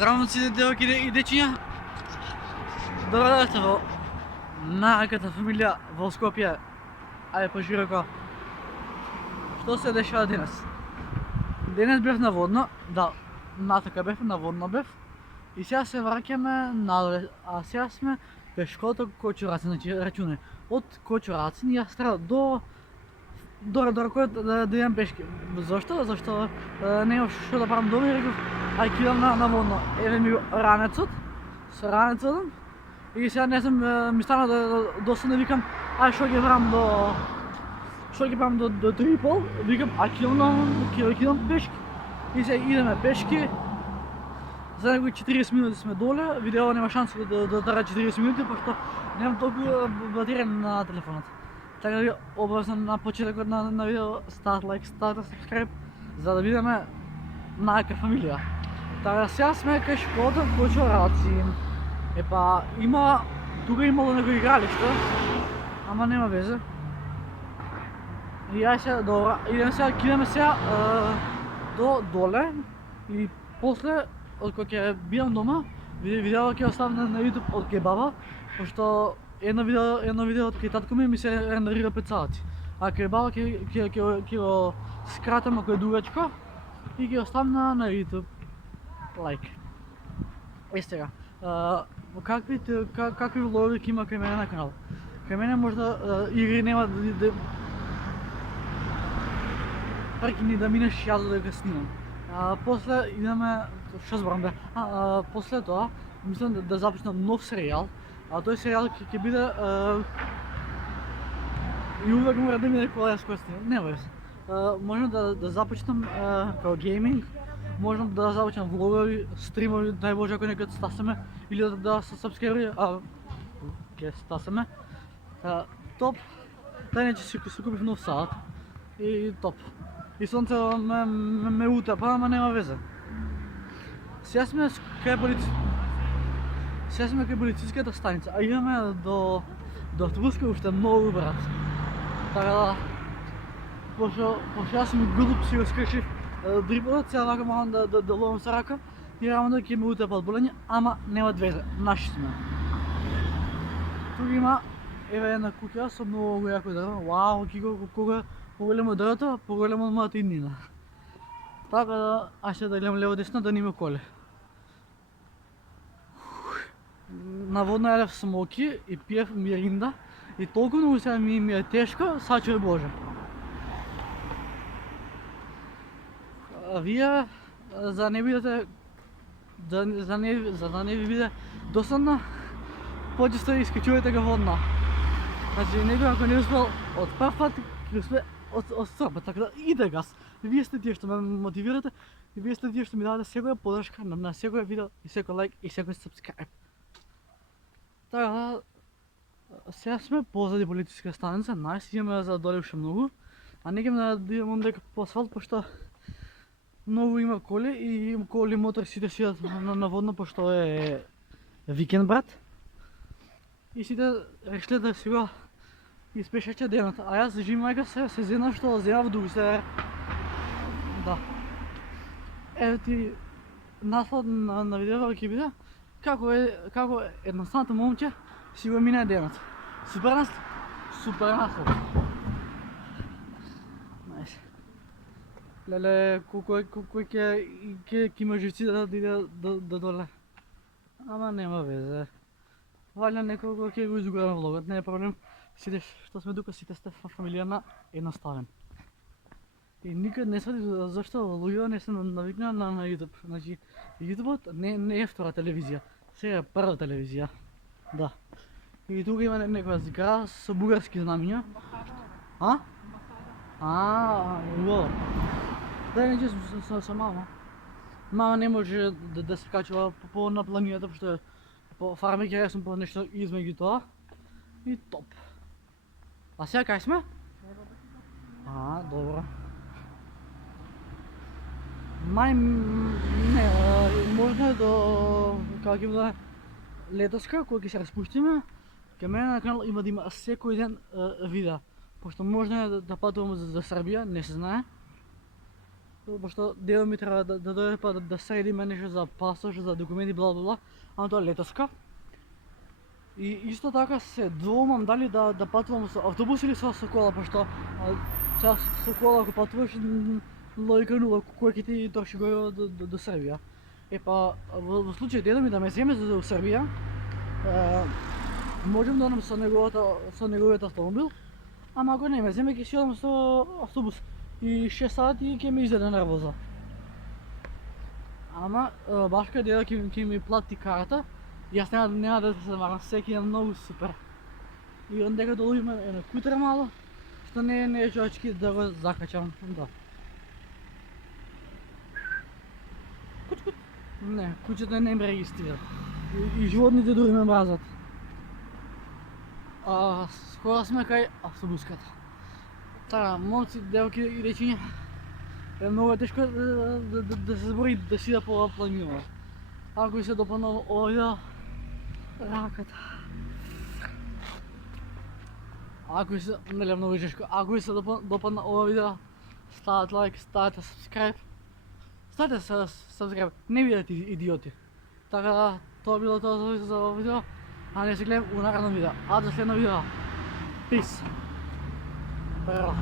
Здраво сите девојки и дечиња. Добре во најаката фамилија во Скопје. Ајде пошироко. Што се дешава денес? Денес бев наводно, да, натака бев, наводно бев. И сега се враќаме надоле, а сега сме кај школата Кочураци, значи рачунај. Од Кочураци ни ја стара до ракојот да идем пешки. Зошто? Зашто немав што да правам дома и реков, ај ќе идам наводно. Еве ми ранецот, со ранецот и сега не знам, ми стана досадно, викам, ај што ќе правам до 3:30, викам, ќе идам пешки. И сега идеме пешки. За некои 40 минути сме доле, видео нема шанса да трае 40 минути, пошто немам толку батерија на телефонот. Така да ви обавам на почетокот на видео, стават лайк, стават subscribe, за да видиме најака фамилија. Така сега сме кај школата Кочураци. Епа, тука имало некој игралиште, ама нема везе. И ја сега, добра, идеме сега до доле и после, од кога ќе бидам дома, видео ќе оставам на YouTube од кебаба, пошто едно видео од кај татко ми се рендерира 5 сати. А кебаба ќе го скратам ако е дугачко и ќе оставам на YouTube. Лайк. Е сега, какви влогови ќе има кај мене на канал? Кај мене можда игри нема да прекини да минеш јас да го снимам. После идеме, што зборам бе? После тоа мислам да започнам нов серијал, а тој серијал ќе биде и увек мора да мине кога јас снимам. Не вез. Можам да започнам као гейминг, можам да започнам влогови, стримови, дај Боже ако некад стасаме, или да се сабскрибери, ќе стасаме. Топ. Тај нече си купив нов саат и топ. И сонце ме утапа, ама нема везе. Сега сме кај полициската станица, а идеме до автобуска уште многу брат. Така да, пошто јас сум глуп си го скршив дрипот, сега вака можам да ловам со рака и рамо да ќе ме утапа од болење, ама нема везе, наши сме. Тука има еве една куќа со многу јако дрво, вау, кога поголемо дрвото, поголемо мојата иднина. Така да, аз ще да гледам лево десно да не ме коле. Наводно јадев смоки и пиев миринда и толку многу сега ми е тешко, сачува Боже. Вие, за да не ви биде досадно, почесто искачувајте го водно. Значи, некој ако не успел од прв пат, ќе успе од втор пат, така да иде газ. Вие сте тие што ме мотивирате и вие сте тие што ми давате секоја подршка на секој видео и секој лайк и секој subscribe. Така да, сега сме позади полициска станица, најс, имаме за доле уште многу, а не да идем ондека по асфалт, пошто многу има коли и коли мотори сите сидат наводно, пошто е викенд брат. И сите решиле да си го испешаче денот, а јас мајка се зена што зема во Дугсер. Да. Еве ти наслов на видео ќе биде како едноставното момче си го мине денот. Супер наслов. Најс. Леле, кој ќе има живци да иде до доле. Ама нема везе. Валја некој ќе го изгубиме влогот, не е проблем. Сите што сме тука, сите сте фамилијарна, едноставен. И никад не сватив зашто луѓето не се навикнаа на YouTube. Значи, YouTubeот не е втора телевизија, сега е прва телевизија. Да. И тука има некоја зграда со бугарски знамиња. Убаво. Да, не со мама. Мама не може да се качува на планината, пошто по фармеќа јас сум по нешто измеѓу тоа. И топ. А сега кај сме? Добро. Можно е до како ќе биде летоска, кога ќе се распуштиме, кај мене на канал има да има секој ден видеа, пошто можно е да патуваме за Србија, не се знае. Pošto deo mi treba da dojde pa da sredime nešto za pasoš, za dokumenti, bla bla bla, ама тоа е летоска. И исто така се двомам дали да патувам со автобус или со кола, пошто сега со кола ако патуваш логика нула, кој ќе ти троши го до Србија. Па во случај дедо ми да ме земе за Србија, можем да одам со неговиот автомобил, ама ако не ме земе ќе си одам со автобус и 6 сати ќе ме изеде нервоза. Ама баш кај дедо ќе ми плати карата, јас нема да се замарам, секи е многу супер. И он дека долу има едно кутре мало, што не е човечки да го закачам, да. Куч. Не, куќето не ме регистрира. И животните дури ме мразат. Скоро сме кај автобуската. Така, момци, девојки и дечиња, е многу тешко да се збори да си да планираме. Ако ви се допадна ова видео, раката. Ако ви се, нели многу тешко, ако ви се допадна ова видео, ставате лайк, ставате subscribe. Ставате subscribe, не бидете идиоти. Така, тоа било тоа за ова видео, а не се гледам у наредно видео. А до следно видео. Peace.